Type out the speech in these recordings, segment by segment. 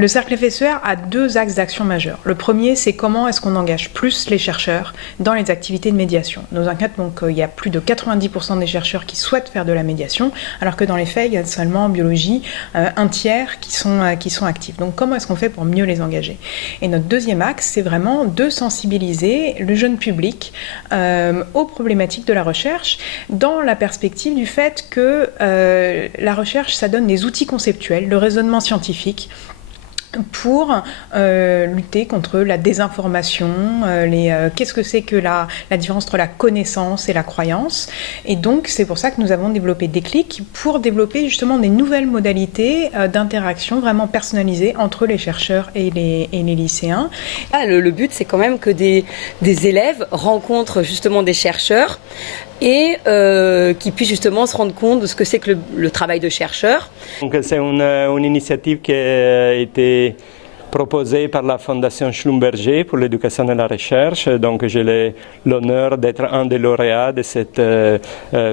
Le cercle FSER a deux axes d'action majeurs. Le premier, c'est comment est-ce qu'on engage plus les chercheurs dans les activités de médiation. Dans un cas, donc, il y a plus de 90% des chercheurs qui souhaitent faire de la médiation, alors que dans les faits, il y a seulement en biologie un tiers qui sont actifs. Donc comment est-ce qu'on fait pour mieux les engager? Et notre deuxième axe, c'est vraiment de sensibiliser le jeune public aux problématiques de la recherche, dans la perspective du fait que la recherche, ça donne des outils conceptuels, le raisonnement scientifique, pour lutter contre la désinformation, qu'est-ce que c'est que la différence entre la connaissance et la croyance. Et donc c'est pour ça que nous avons développé Déclic, pour développer justement des nouvelles modalités d'interaction vraiment personnalisées entre les chercheurs et les lycéens. Le but, c'est quand même que des élèves rencontrent justement des chercheurs et qui puissent justement se rendre compte de ce que c'est que le travail de chercheur. Donc c'est une initiative qui a été proposée par la Fondation Schlumberger pour l'éducation et la recherche. Donc j'ai l'honneur d'être un des lauréats de cette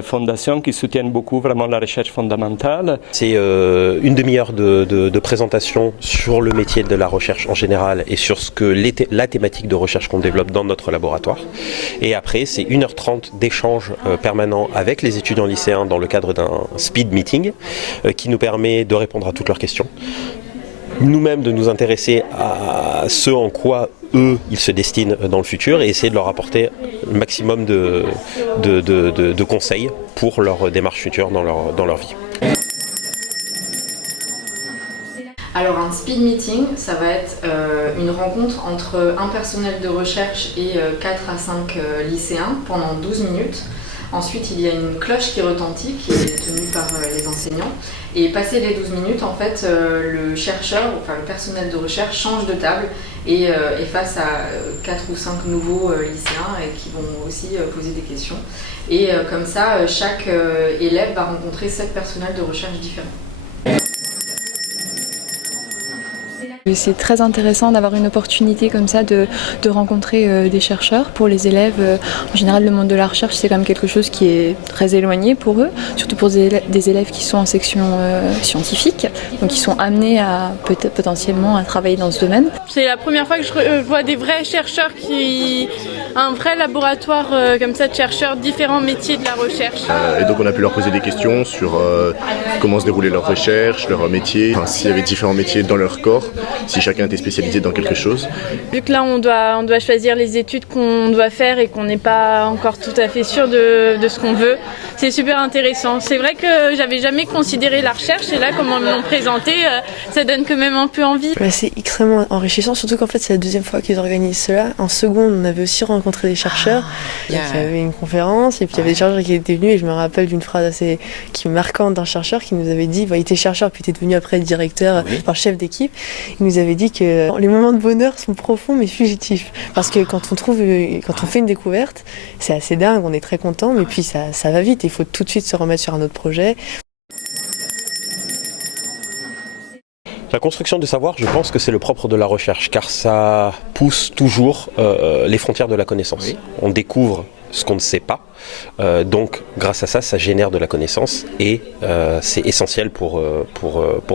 fondation qui soutient beaucoup vraiment la recherche fondamentale. C'est une demi-heure de présentation sur le métier de la recherche en général et sur ce que la thématique de recherche qu'on développe dans notre laboratoire. Et après, c'est 1h30 d'échange permanent avec les étudiants lycéens dans le cadre d'un speed meeting qui nous permet de répondre à toutes leurs questions. Nous-mêmes de nous intéresser à ce en quoi eux ils se destinent dans le futur et essayer de leur apporter le maximum de conseils pour leur démarche future dans leur vie. Alors un speed meeting, ça va être une rencontre entre un personnel de recherche et 4 à 5 lycéens pendant 12 minutes. Ensuite, il y a une cloche qui retentit, qui est tenue par les enseignants. Et passé les 12 minutes, en fait, le chercheur, enfin le personnel de recherche change de table et est face à 4 ou 5 nouveaux lycéens et qui vont aussi poser des questions. Et comme ça, chaque élève va rencontrer 7 personnels de recherche différents. C'est très intéressant d'avoir une opportunité comme ça de rencontrer des chercheurs. Pour les élèves, en général, le monde de la recherche, c'est quand même quelque chose qui est très éloigné pour eux, surtout pour des élèves qui sont en section scientifique, donc qui sont amenés à potentiellement à travailler dans ce domaine. C'est la première fois que je vois des vrais chercheurs un vrai laboratoire comme ça de chercheurs, différents métiers de la recherche. Et donc on a pu leur poser des questions sur comment se déroulait leur recherche, leur métier, s'il y avait différents métiers dans leur corps, si chacun était spécialisé dans quelque chose. Vu que là on doit choisir les études qu'on doit faire et qu'on n'est pas encore tout à fait sûr de ce qu'on veut, c'est super intéressant. C'est vrai que j'avais jamais considéré la recherche et là comment ils me l'ont présenté, ça donne quand même un peu envie. C'est extrêmement enrichissant, surtout qu'en fait c'est la deuxième fois qu'ils organisent cela. En seconde, on avait aussi rencontré des chercheurs. Il y avait une conférence et puis il y avait des chercheurs qui étaient venus et je me rappelle d'une phrase assez marquante d'un chercheur qui nous avait dit, il était chercheur puis il était devenu après directeur, chef d'équipe. Il nous avait dit que les moments de bonheur sont profonds mais fugitifs. Parce que quand on fait une découverte, c'est assez dingue, on est très content, mais puis ça va vite. Il faut tout de suite se remettre sur un autre projet. La construction du savoir, je pense que c'est le propre de la recherche, car ça pousse toujours les frontières de la connaissance. Oui. On découvre ce qu'on ne sait pas, donc grâce à ça, ça génère de la connaissance et c'est essentiel pour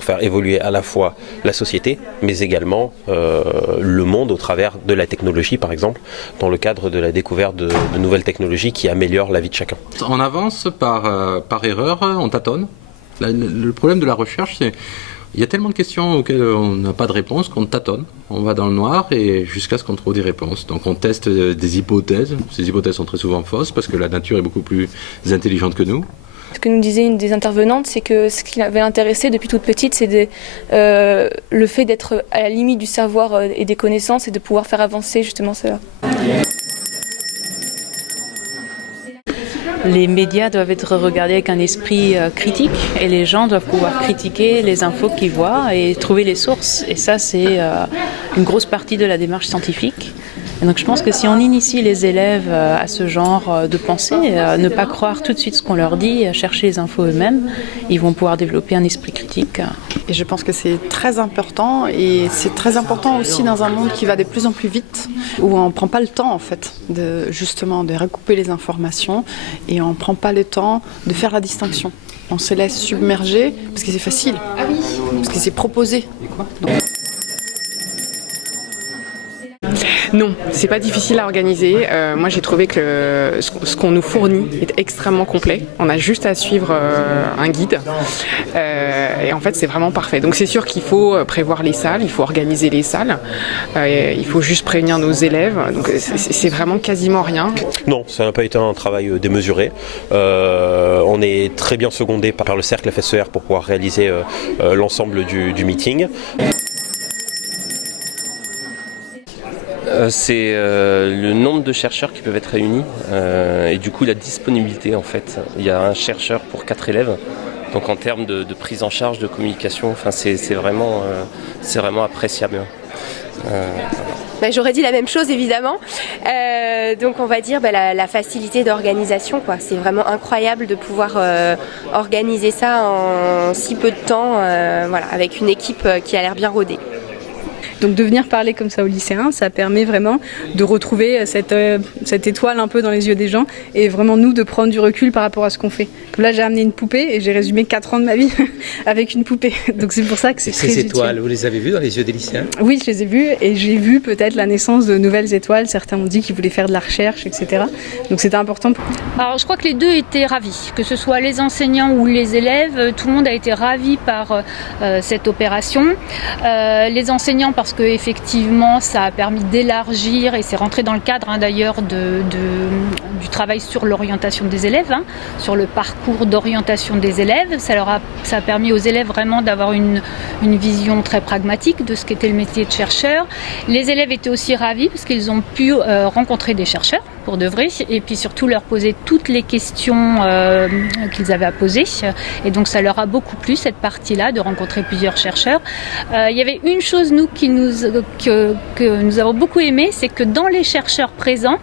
faire évoluer à la fois la société, mais également le monde au travers de la technologie, par exemple, dans le cadre de la découverte de nouvelles technologies qui améliorent la vie de chacun. On avance par erreur, on tâtonne. Le problème de la recherche, c'est il y a tellement de questions auxquelles on n'a pas de réponse qu'on tâtonne. On va dans le noir et jusqu'à ce qu'on trouve des réponses. Donc on teste des hypothèses. Ces hypothèses sont très souvent fausses parce que la nature est beaucoup plus intelligente que nous. Ce que nous disait une des intervenantes, c'est que ce qui l'avait intéressée depuis toute petite, c'est le fait d'être à la limite du savoir et des connaissances et de pouvoir faire avancer justement cela. Les médias doivent être regardés avec un esprit critique et les gens doivent pouvoir critiquer les infos qu'ils voient et trouver les sources. Et ça, c'est une grosse partie de la démarche scientifique. Et donc je pense que si on initie les élèves à ce genre de pensée, ne pas croire tout de suite ce qu'on leur dit, chercher les infos eux-mêmes, ils vont pouvoir développer un esprit critique. Et je pense que c'est très important et c'est très important aussi dans un monde qui va de plus en plus vite, où on ne prend pas le temps en fait de recouper les informations et on ne prend pas le temps de faire la distinction. On se laisse submerger parce que c'est facile, parce que c'est proposé. Donc, Non, c'est pas difficile à organiser. Moi, j'ai trouvé que ce qu'on nous fournit est extrêmement complet. On a juste à suivre un guide. Et en fait, c'est vraiment parfait. Donc, c'est sûr qu'il faut prévoir les salles, il faut organiser les salles. Il faut juste prévenir nos élèves. Donc, c'est vraiment quasiment rien. Non, ça n'a pas été un travail démesuré. On est très bien secondé par le cercle FSER pour pouvoir réaliser l'ensemble du meeting. C'est le nombre de chercheurs qui peuvent être réunis et du coup la disponibilité en fait. Il y a un chercheur pour 4 élèves, donc en termes de prise en charge, de communication, enfin, c'est vraiment appréciable. J'aurais dit la même chose évidemment, donc on va dire la facilité d'organisation, quoi. C'est vraiment incroyable de pouvoir organiser ça en si peu de temps, voilà, avec une équipe qui a l'air bien rodée. Donc de venir parler comme ça aux lycéens, ça permet vraiment de retrouver cette étoile un peu dans les yeux des gens et vraiment nous de prendre du recul par rapport à ce qu'on fait. Là j'ai amené une poupée et j'ai résumé 4 ans de ma vie avec une poupée. Donc c'est pour ça que c'est très utile. Ces étoiles, vous les avez vues dans les yeux des lycéens ? Oui, je les ai vues et j'ai vu peut-être la naissance de nouvelles étoiles. Certains ont dit qu'ils voulaient faire de la recherche, etc. Donc c'était important. Alors je crois que les deux étaient ravis, que ce soit les enseignants ou les élèves, tout le monde a été ravi par cette opération. Les enseignants parce que effectivement ça a permis d'élargir et c'est rentré dans le cadre d'ailleurs du travail sur l'orientation des élèves, sur le parcours d'orientation des élèves. Ça a permis aux élèves vraiment d'avoir une vision très pragmatique de ce qu'était le métier de chercheur. Les élèves étaient aussi ravis parce qu'ils ont pu rencontrer des chercheurs pour de vrai et puis surtout leur poser toutes les questions qu'ils avaient à poser et donc ça leur a beaucoup plu cette partie-là de rencontrer plusieurs chercheurs. Il y avait une chose que nous avons beaucoup aimé, c'est que dans les chercheurs présents,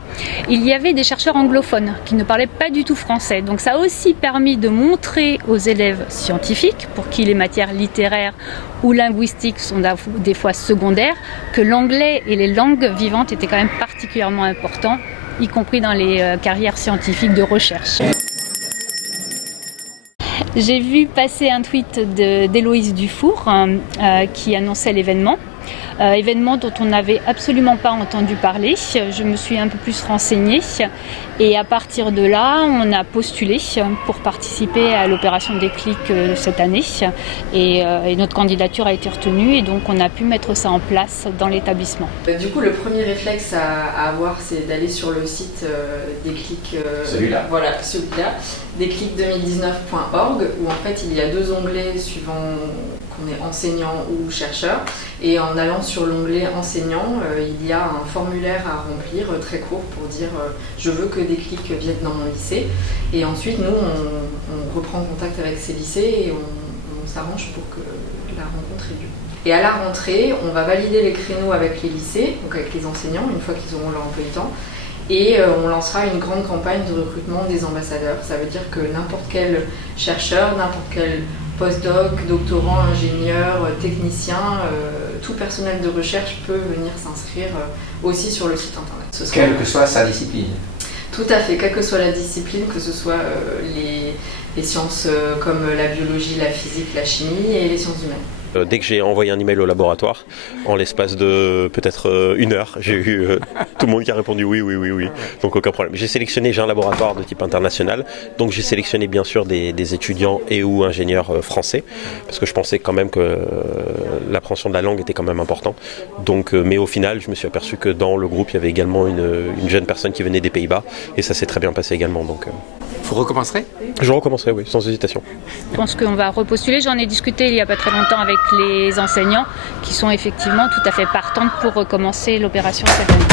il y avait des chercheurs anglophones qui ne parlaient pas du tout français. Donc ça a aussi permis de montrer aux élèves scientifiques, pour qui les matières littéraires ou linguistiques sont des fois secondaires, que l'anglais et les langues vivantes étaient quand même particulièrement importants, y compris dans les carrières scientifiques de recherche. J'ai vu passer un tweet d'Héloïse Dufour qui annonçait l'événement. Événement dont on n'avait absolument pas entendu parler. Je me suis un peu plus renseignée et à partir de là, on a postulé pour participer à l'opération Déclic cette année et notre candidature a été retenue et donc on a pu mettre ça en place dans l'établissement. Du coup, le premier réflexe à avoir, c'est d'aller sur le site Déclic, celui-là, déclic2019.org où en fait il y a 2 onglets suivant qu'on est enseignant ou chercheur et en allant sur l'onglet enseignant, il y a un formulaire à remplir très court pour dire je veux que Déclic vienne dans mon lycée et ensuite nous on reprend contact avec ces lycées et on s'arrange pour que la rencontre ait lieu. Et à la rentrée, on va valider les créneaux avec les lycées, donc avec les enseignants une fois qu'ils auront leur emploi du temps. Et on lancera une grande campagne de recrutement des ambassadeurs. Ça veut dire que n'importe quel chercheur, n'importe quel postdoc, doctorant, ingénieur, technicien, tout personnel de recherche peut venir s'inscrire aussi sur le site internet. Quelle que soit sa discipline. Tout à fait, quelle que soit la discipline, que ce soit les sciences comme la biologie, la physique, la chimie et les sciences humaines. Dès que j'ai envoyé un email au laboratoire, en l'espace de peut-être 1 heure, j'ai eu tout le monde qui a répondu oui. Donc aucun problème. J'ai un laboratoire de type international, donc j'ai sélectionné bien sûr des étudiants et ou ingénieurs français, parce que je pensais quand même que l'appréhension de la langue était quand même important. Donc, mais au final, je me suis aperçu que dans le groupe, il y avait également une jeune personne qui venait des Pays-Bas, et ça s'est très bien passé également. Donc, vous recommencerez ? Je recommencerai, oui, sans hésitation. Je pense qu'on va repostuler. J'en ai discuté il n'y a pas très longtemps avec les enseignants qui sont effectivement tout à fait partantes pour recommencer l'opération cette année.